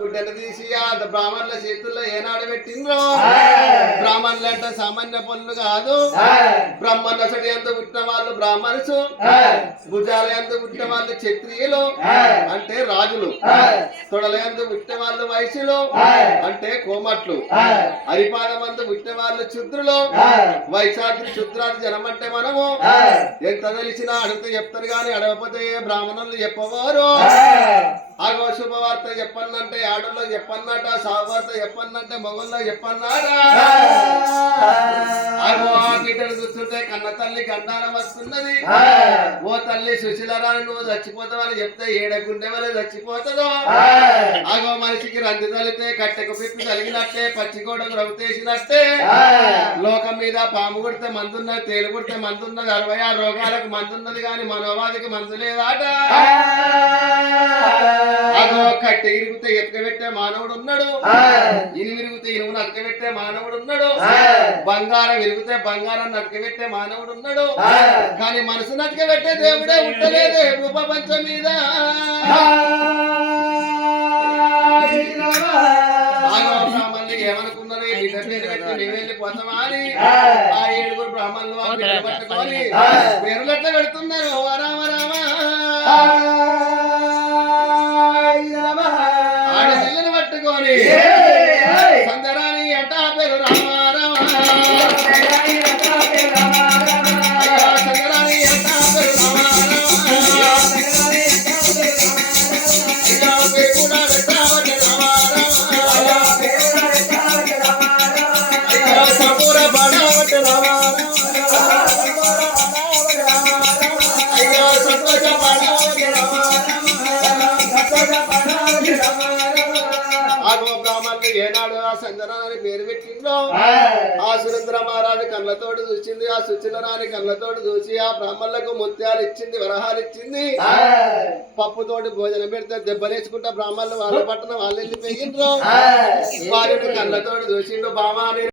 గుడ్డలు తీసి ఆ బ్రాహ్మణుల చేతుల్లో ఏనాడు పెట్టిండ్రో బ్రాహ్మణులు అంటే సామాన్య పనులు కాదు. బ్రహ్మన్నసడి ఎంత పుట్టిన వాళ్ళు బ్రాహ్మణుసు, భుజాల ఎంత పుట్టిన వాళ్ళు క్షత్రియులు అంటే రాజులు, తొడల ఎంత పుట్టిన వాళ్ళు వైశ్యులు అంటే కోమట్లు, హరిపాదమందు పుట్టిన వాళ్ళు శుద్రులు, వైశాఖి శుద్రాది జనం అంటే మనము ఎంత తెలిసినా అడిగితే చెప్తారు కానీ అడగకపోతే బ్రాహ్మణులు చెప్పవారు. ఆగో శుభవార్త చెప్పన్నంటే ఆడల్లో చెప్పన్నట, శుభవార్త చెప్పన్నంటే మొగల్లో చెప్పన్నాట. ఆగో ఆ బిడ్డను చూస్తుంటే కన్న తల్లి గండారం వస్తున్నది. ఓ తల్లి సుశీలరాని నువ్వు చచ్చిపోతావని చెప్తే ఏడగుండె వల్ల చచ్చిపోతుందో. ఆగో మనిషికి రంది తలితే కట్టెకు పిప్పి తలిగినట్టే, పచ్చిగోడకు రవ్వుతేసినట్టే లోకం మీద పాము కొడితే మందున్నది, తేలు కొడితే మందున్నది, 66 రోగాలకు మందున్నది కానీ మనోవాదికి మందు లేదాట. అగో కట్టె ఇరుగుతే ఎతకబెట్టే మానవుడు ఉన్నాడు, ఇనుము విరిగితే ఇనుమును అతకబెట్టే మానవుడు ఉన్నాడు, బంగారం విరిగితే బంగారాన్ని అతకబెట్టే మానవుడు ఉన్నాడు. కానీ మనసును అతకబెట్టే దేవుడే ఉండలేదే ప్రపంచం మీద. బ్రాహ్మణులు ఏమనుకున్నారు, బిడ్డ పేరు పెట్టి మేము వెళ్ళిపోతామా అని ఆ 7 బ్రాహ్మణులు పట్టుకొని పేర్లు ఎట్లా పెడుతున్నారు. రామ రామ ఆడపిల్లని పట్టుకొని సందరాని అంట పేరు రామ రామ, సందరాని అంట పేరు రామ రామ, కూడా పెట్టావట రామ రామ, సపూర పడవట రామ ఏనాడు ఆ సంజనాన్ని పేరు పెట్టిందో ఆ సురేంద్ర మహారాజు కళ్ళతోడు చూసింది. ఆ సుచిలరాని కళ్ళతోడు చూసి ఆ బ్రాహ్మణులకు ముత్యాలు ఇచ్చింది, వరహాలు ఇచ్చింది. పప్పుతోటి భోజనం పెడితే దెబ్బలేసుకుంటా బ్రాహ్మణులు వాళ్ళ పట్టణం వాళ్ళు వెళ్ళిపోయిండ్రు. వారిని కళ్ళతోడు చూసిండు బామాని